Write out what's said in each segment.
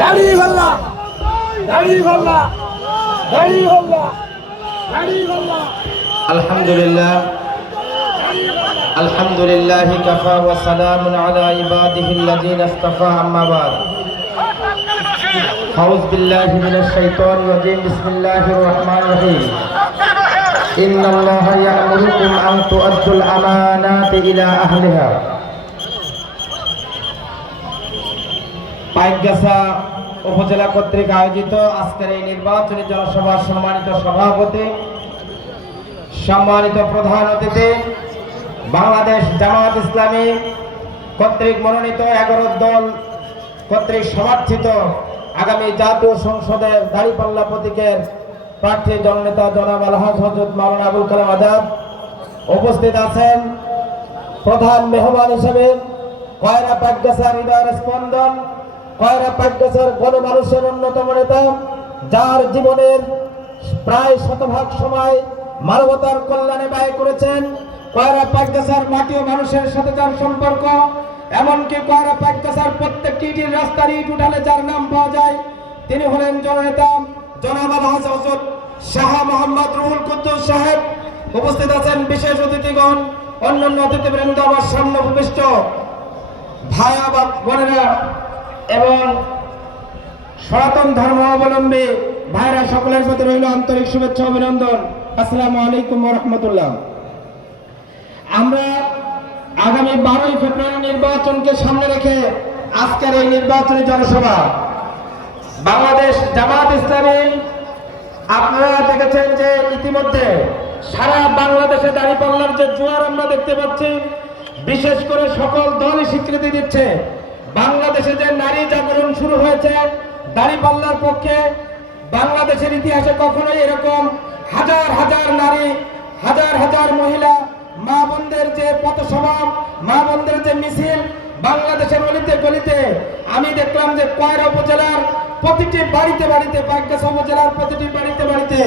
দাড়িপাল্লা দাড়িপাল্লা দাড়িপাল্লা দাড়িপাল্লা। আলহামদুলিল্লাহ আলহামদুলিল্লাহ কাফা ওয়া সালামুন আলা ইবাদিহিল্লাযিনা ইসতাফা আম্মা বাদ আউযু বিল্লাহি মিনাশ শাইতানির রাজীম বিসমিল্লাহির রহমানির রহিম ইন্নাল্লাহা ইয়া'মুরুকুম আন তু'আদ্দুল আমানাতি ইলা আহলিহা। পাইকগাছা উপজেলা কর্তৃক আয়োজিত আজকের এই নির্বাচনী জনসভার সম্মানিত সভাপতি, সম্মানিত প্রধান অতিথি, বাংলাদেশ জামায়াত ইসলামী কর্তৃক মনোনীত 11 দল কর্তৃক সমর্থিত আগামী জাতীয় সংসদের দাঁড়িপাল্লা প্রতীকের প্রার্থী জননেতা জনাব আলহাজ হযরত মাওলানা আবুল কালাম আজাদ উপস্থিত আছেন। প্রধান মেহমান হিসেবে কয়রা পাইকগাছার হৃদয়ের স্পন্দন, কয়রা পাইকগাছার গণমানুষের অন্যতম নেতা, যার জীবনের প্রায় শতভাগ সময় মানবতার কল্যাণে ব্যয় করেছেন। কয়রা পাইকগাছার মাটি ও মানুষের সাথে যার সম্পর্ক, এমনকি কয়রা পাইকগাছার প্রত্যেকটি ইটের রাস্তার ইট উঠালে যার নাম পাওয়া যায়, তিনি হলেন জননেতা জনাব আলহাজ হযরত শাহ মোহাম্মদ রুহুল কুদ্দুস সাহেব। উপস্থিত আছেন বিশেষ অতিথিগণ, অন্যান্য অতিথিবৃন্দ, আমার সামনে উপবিষ্ট ভাইয়া বা বোনেরা এবং সনাতন ধর্ম অবলম্বী ভাইরা, সকলের প্রতি রইল আন্তরিক শুভেচ্ছা অভিনন্দন। আসসালামু আলাইকুম ওয়া রাহমাতুল্লাহ। আমরা আগামী 12 ফেব্রুয়ারি নির্বাচনকে সামনে রেখে আজকের এই নির্বাচনী জনসভা, বাংলাদেশ জামায়াত ইসলামী, আপনারা দেখেছেন যে ইতিমধ্যে সারা বাংলাদেশে দাঁড়িপাল্লার যে জোয়ার আমরা দেখতে পাচ্ছি, বিশেষ করে সকল দলই স্বীকৃতি দিচ্ছে বাংলাদেশে যে নারী জাগরণ শুরু হয়েছে দাঁড়িপাল্লার পক্ষে। বাংলাদেশের ইতিহাসে কখনোই এরকম হাজার হাজার নারী, হাজার হাজার মহিলা, মা বোনদের যে পথসভা, মা বোনদের যে মিছিল বাংলাদেশের অলিতে গলিতে আমি দেখলাম যে কয়রা উপজেলার প্রতিটি বাড়িতে বাড়িতে, পাইকগাছা উপজেলার প্রতিটি বাড়িতে বাড়িতে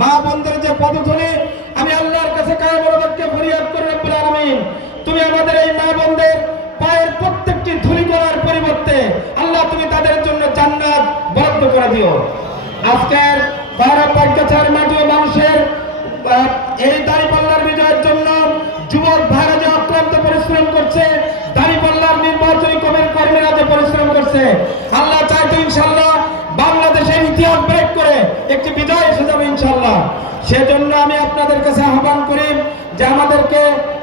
মা বোনদের যে পদধ্বনি। আমি আল্লাহর কাছে কায়মরবাদকে ফরিয়াদ করি, রব্বুল আলামিন, তুমি আমাদের এই মা বোনদের পায়ের প্রত্যেকটি ধুলি করার পরিবর্তে আল্লাহ তুমি তাদের জন্য জান্নাত বরাদ্দ করে দিও। আজকের কয়রা পাইকগাছার মাটি ও মানুষের এই দাঁড়িপাল্লার বিজয়ের জন্য যুবক ভাইরা যে অক্লান্ত পরিশ্রম করছে, দাঁড়িপাল্লার নির্বাচনী কর্মীরা যে পরিশ্রম করছে, আল্লাহ চাইতো ইনশাআল্লাহ বাংলাদেশের ইতিহাস ব্রেক করে একটি বিজয় এসে যাবে ইনশাআল্লাহ। সেজন্য আমি আপনাদের কাছে আহ্বান করি যে আমাদেরকে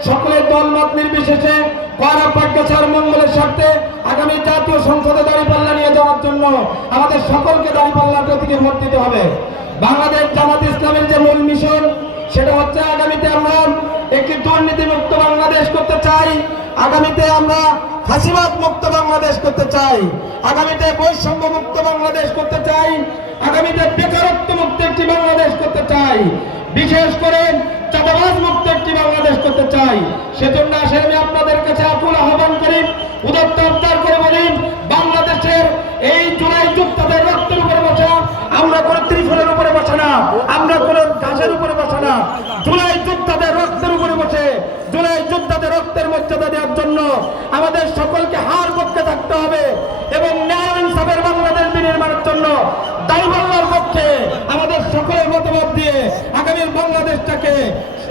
সকলের দলমত নির্বিশেষে কয়রা পাইকগাছার মঙ্গলের স্বার্থে আগামী জাতীয় সংসদে দাঁড়িপাল্লা নিয়ে যাওয়ার জন্য আমাদের সকলকে দাঁড়িপাল্লার প্রতীকে ভোট দিতে হবে। বাংলাদেশ জামাত ইসলামের যে মূল মিশন, সেটা হচ্ছে আগামীতে আমরা একটি দুর্নীতিমুক্ত বাংলাদেশ করতে চাই, আগামীতে আমরা ফাঁসিবাদ মুক্ত বাংলাদেশ করতে চাই, আগামীতে বৈষম্য মুক্ত বাংলাদেশ করতে চাই, আগামীতে বেকারত্ব মুক্ত একটি বাংলাদেশ করতে চাই, বিশেষ করে চাঁদাবাজ মুক্ত একটি বাংলাদেশ করতে চাই। সেজন্য আসলে আমি আপনাদের কাছে আকুল আহ্বান করি, উদাত্ত আবদার করে বলি, বাংলাদেশের এই জুলাই যোদ্ধাদের রক্তের উপরে বসা, আমরা কোনো ত্রিফলের উপরে বসে না, আমরা কোনো ঘাসের উপরে বসে না, জুলাই যোদ্ধাদের রক্তের উপরে বসে জুলাই যোদ্ধাদের রক্তের মর্যাদা দেওয়ার জন্য আমাদের সকলকে হার পক্ষে থাকতে হবে এবং ন্যায় ইনসাফের বাংলাদেশ বিনির্মাণের জন্য দাঁড়িপাল্লার পক্ষে আমাদের সকলের মতামত দিয়ে আগামীর বাংলাদেশটাকে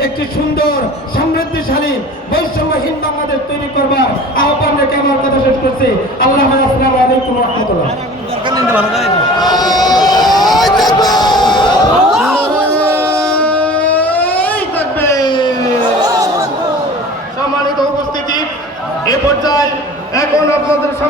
একটি সুন্দর, সমৃদ্ধিশালী, বৈষম্যহীন বাংলাদেশ তৈরি করবার আহ্বান রেখে আমার কথা শেষ করছি। আল্লাহ, আসসালামু আলাইকুম ওয়া রাহমাতুল্লাহ। সম্মানিত উপস্থিতি, এ পর্যায়ে এখন আপনাদের সামনে